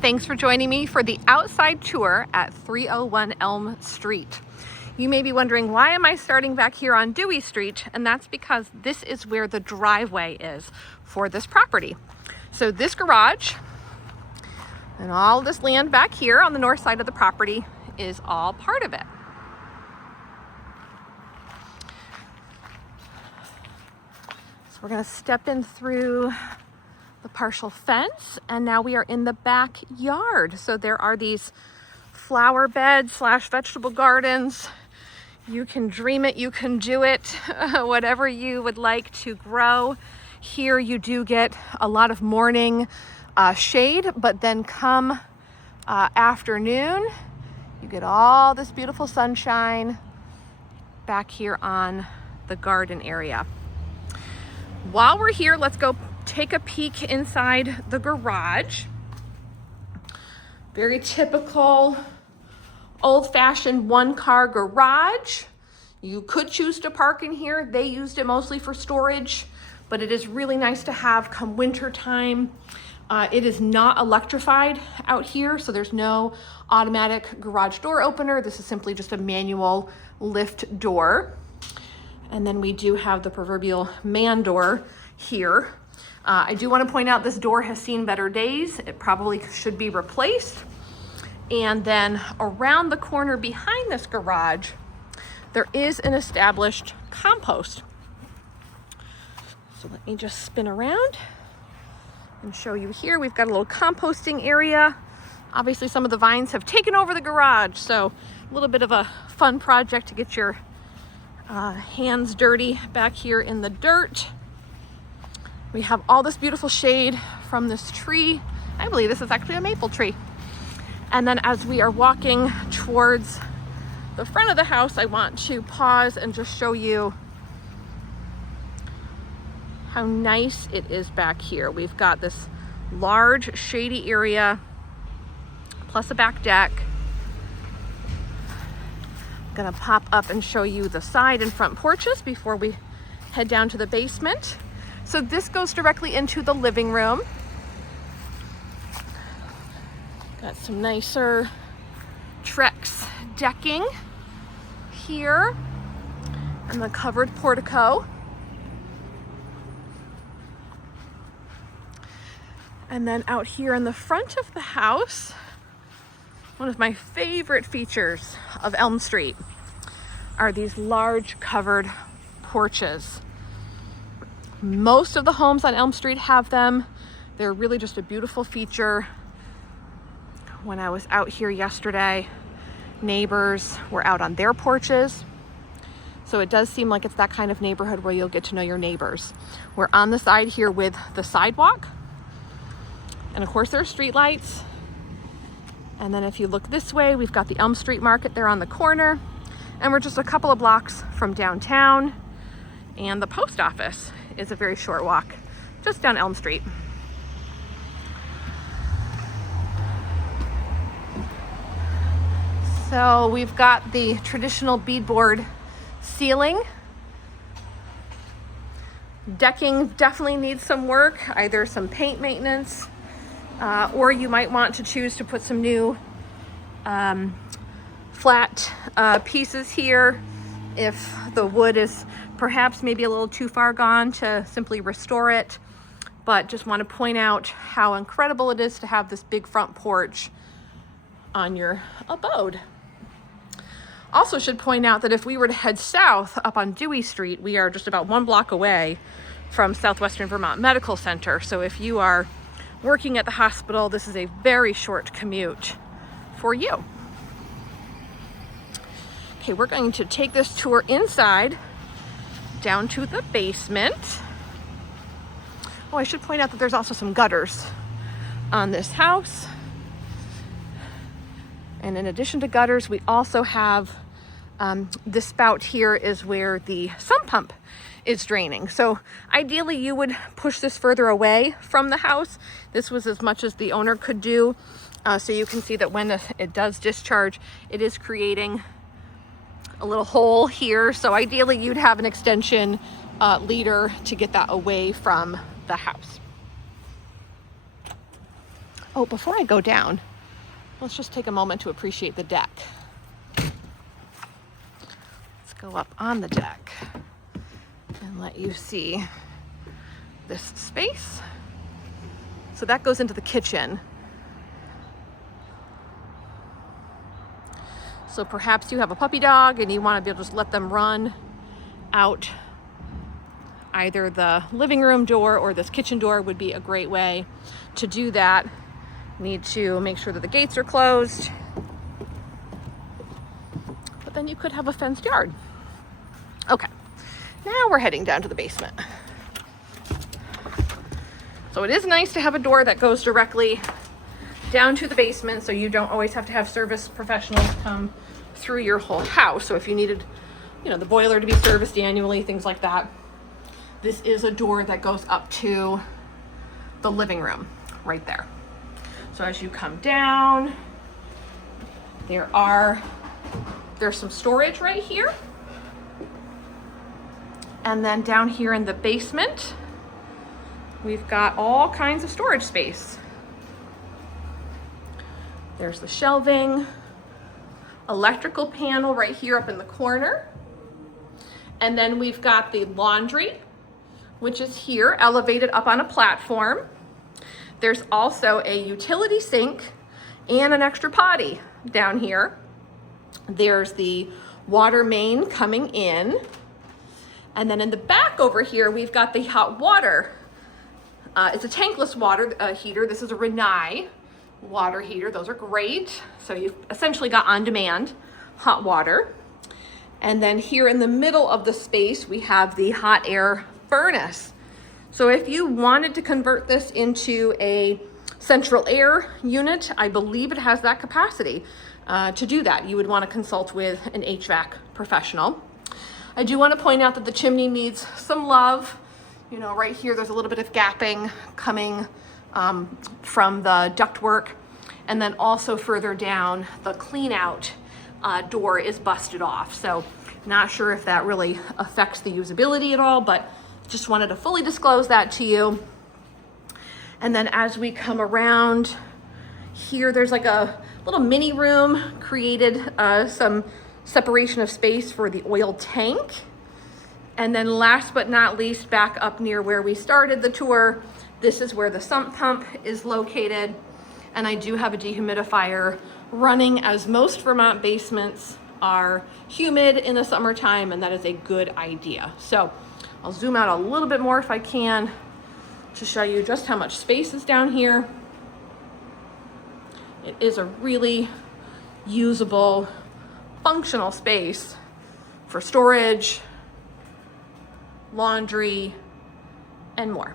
Thanks for joining me for the outside tour at 301 Elm Street. You may be wondering, why am I starting back here on Dewey Street? And that's because this is where the driveway is for this property. So this garage and all this land back here on the north side of the property is all part of it. So we're going to step in through the partial fence, and now we are in the backyard. So there are these flower beds / vegetable gardens. You can dream it, you can do it, whatever you would like to grow. Here you do get a lot of morning shade, but then come afternoon, you get all this beautiful sunshine back here on the garden area. While we're here, let's go take a peek inside the garage. Very typical old-fashioned one-car garage. You could choose to park in here. They used it mostly for storage, but it is really nice to have come winter time. It is not electrified out here, so there's no automatic garage door opener. This is simply just a manual lift door. And then we do have the proverbial man door here. I do want to point out this door has seen better days. It probably should be replaced. And then around the corner behind this garage, there is an established compost. So let me just spin around and show you here. We've got a little composting area. Obviously some of the vines have taken over the garage, so a little bit of a fun project to get your hands dirty back here in the dirt. We have all this beautiful shade from this tree. I believe this is actually a maple tree. And then as we are walking towards the front of the house, I want to pause and just show you how nice it is back here. We've got this large shady area, plus a back deck. I'm gonna pop up and show you the side and front porches before we head down to the basement. So this goes directly into the living room. Got some nicer Trex decking here and the covered portico. And then out here in the front of the house, one of my favorite features of Elm Street are these large covered porches. Most of the homes on Elm Street have them. They're really just a beautiful feature. When I was out here yesterday, neighbors were out on their porches. So it does seem like it's that kind of neighborhood where you'll get to know your neighbors. We're on the side here with the sidewalk. And of course there are street lights. And then if you look this way, we've got the Elm Street Market there on the corner. And we're just a couple of blocks from downtown. And the post office is a very short walk just down Elm Street. So we've got the traditional beadboard ceiling. Decking definitely needs some work, either some paint maintenance, or you might want to choose to put some new flat pieces here if the wood is perhaps maybe a little too far gone to simply restore it. But just want to point out how incredible it is to have this big front porch on your abode. Also should point out that if we were to head south up on Dewey Street, we are just about 1 block away from Southwestern Vermont Medical Center. So if you are working at the hospital, this is a very short commute for you. Okay, we're going to take this tour inside down to the basement. Oh, I should point out that there's also some gutters on this house. And in addition to gutters, we also have this spout here is where the sump pump is draining. So ideally you would push this further away from the house. This was as much as the owner could do. So you can see that when it does discharge, it is creating a little hole here. So ideally you'd have an extension leader to get that away from the house. Oh, before I go down, let's just take a moment to appreciate the deck. Let's go up on the deck and let you see this space. So that goes into the kitchen. So perhaps you have a puppy dog and you want to be able to just let them run out either the living room door or this kitchen door would be a great way to do that. Need to make sure that the gates are closed. But then you could have a fenced yard. Okay, now we're heading down to the basement. So it is nice to have a door that goes directly down to the basement, so you don't always have to have service professionals come through your whole house. So if you needed, you know, the boiler to be serviced annually, things like that, this is a door that goes up to the living room right there. So as you come down, there's some storage right here. And then down here in the basement, we've got all kinds of storage space. There's the shelving, electrical panel right here up in the corner. And then we've got the laundry, which is here, elevated up on a platform. There's also a utility sink and an extra potty down here. There's the water main coming in. And then in the back over here, we've got the hot water. It's a tankless water heater. This is a Rinnai water heater. Those are great. So you've essentially got on-demand hot water. And then here in the middle of the space, we have the hot air furnace. So if you wanted to convert this into a central air unit, I believe it has that capacity to do that. You would want to consult with an HVAC professional. I do want to point out that the chimney needs some love. You know, right here, there's a little bit of gapping coming from the ductwork. And then also further down, the clean out door is busted off. So not sure if that really affects the usability at all, but just wanted to fully disclose that to you. And then as we come around here, there's like a little mini room created, some separation of space for the oil tank. And then last but not least, back up near where we started the tour, this is where the sump pump is located. And I do have a dehumidifier running, as most Vermont basements are humid in the summertime, and that is a good idea. So I'll zoom out a little bit more if I can to show you just how much space is down here. It is a really usable, functional space for storage, laundry, and more.